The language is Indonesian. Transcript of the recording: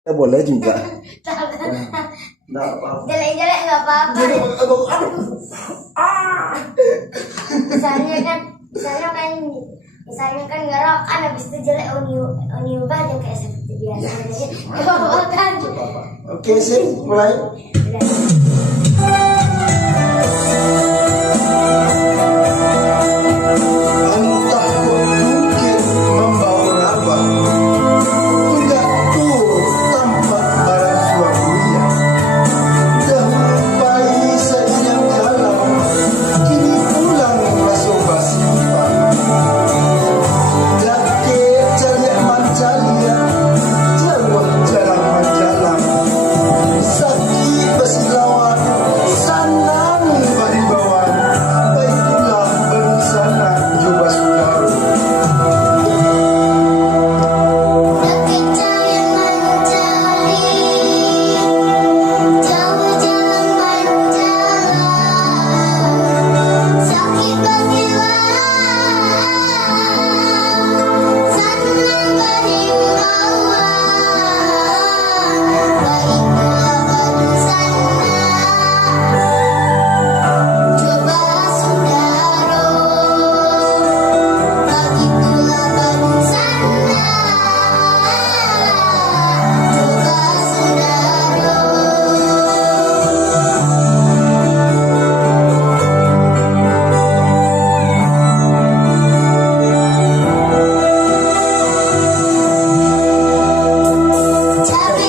Ya boleh juga. Nggak apa-apa. Jelek-jelek nggak apa-apa. Misalnya kan ngerok kan habis itu jelek oni ubah aja kayak seperti biasa. Nggak apa-apa kan? Oke sih, mulai. Entah kok mungkin membawa raba, tidak tuh tampak barang suaminya. Dahulu bayi sejak jalan, kini pulang masuk basipan. Laki cari mancalia, jauh jalan menjalan. Sakit bersilawat, sanang beribawan. Baiklah bersana juga saudara. Laki cari mencari, jauh jalan menjalan. Sakit bersilawat, senang berimbauan. Baiklah bersana, coba saudara. Begitulah bersana, coba saudara. Cari